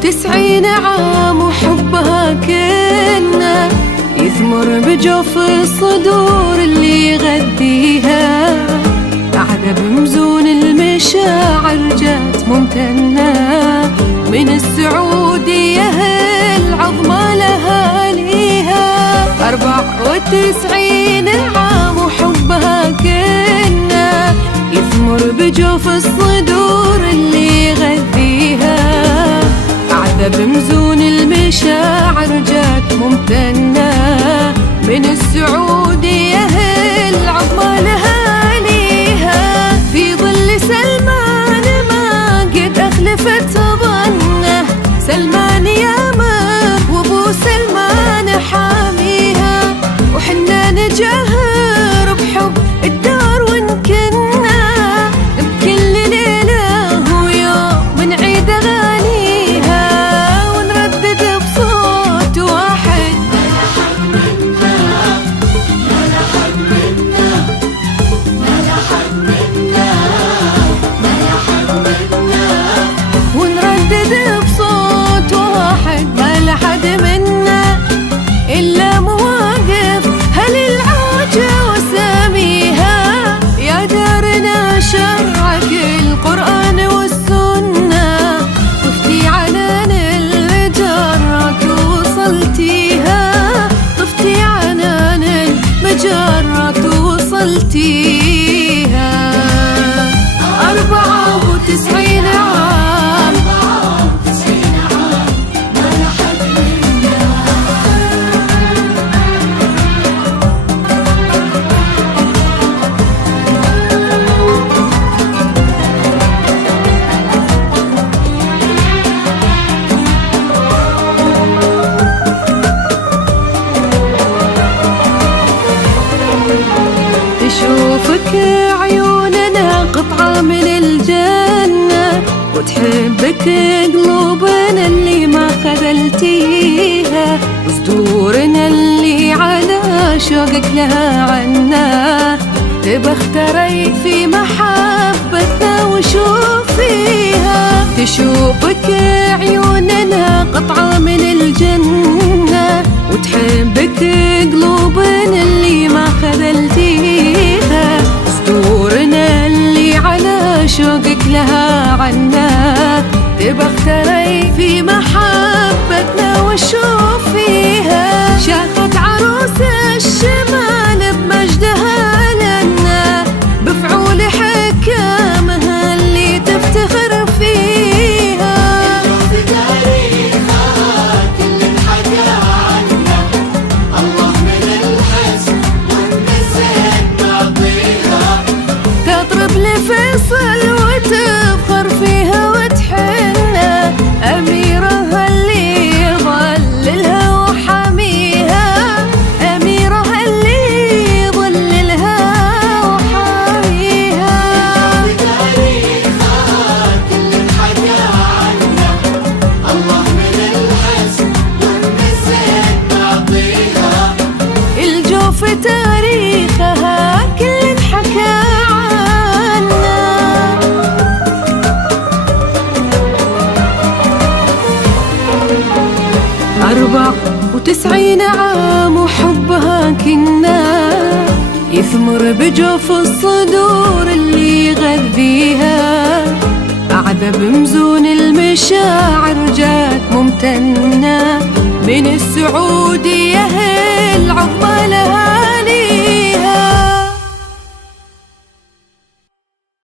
و90 عام وحبها كنا يثمر بجوف الصدور اللي يغذيها. قاعدة بمزون المشاعر جات ممتنة من السعودية العظمى لأهاليها. 94 عام وحبها كنا يثمر بجوف الصدور اللي يغذيها. قاعدة بمزون المشاعر جات ممتنة من السعودية العظمى لأهاليها. في ظل سلمان ما قد أخلفت ظنه، سلمان يامه وابو سلمان حاميها. وحنا نجاهر بحب الدار وإن كنا بكل ليلة ويوم نعيد أغانيها ونردد بصوت واحد: ونردد بصوت واحد: ما لحد منا إلا مواقف هل العوجة وساميها. يا دارنا شرعك القرآن والسنة، طفتي عنان المجرات ووصلتيها. طفتي عنان المجرات ووصلتيها. 94 عام تشوفك عيوننا قطعة من الجنة، وتحبك قلوبنا اللي ما خذلتيها. صدورنا اللي على شوقك لها عنا، تبى اختري في محبتنا وشوفيها. تشوفك عيوننا قطعة من الجنة، وتحبك قلوبنا اللي ما خذلتيها. صدورنا اللي على شوقك لها عنا، تبى اختري في محبتنا وشوفيها. شافت عروس الشمال بمجدها لنا، بفعول حكامها اللي تفتخر فيها. في تاريخها كل انحكى عنها، الله من الحسن والنسيان معطيها. تطرب لفيصل وتفخر فيها وتحنى، أميرها اللي يظللها وحاميها. أميرها اللي يظللها وحاميها. في تاريخها كل انحكى عنها، الله من الحسن والنسيان معطيها. الجوف تاريخها كل انحكى عنه. 94 عام وحبها كنا يثمر بجوف الصدور اللي يغذيها. قاعدة بمزون المشاعر جات ممتنة من السعودية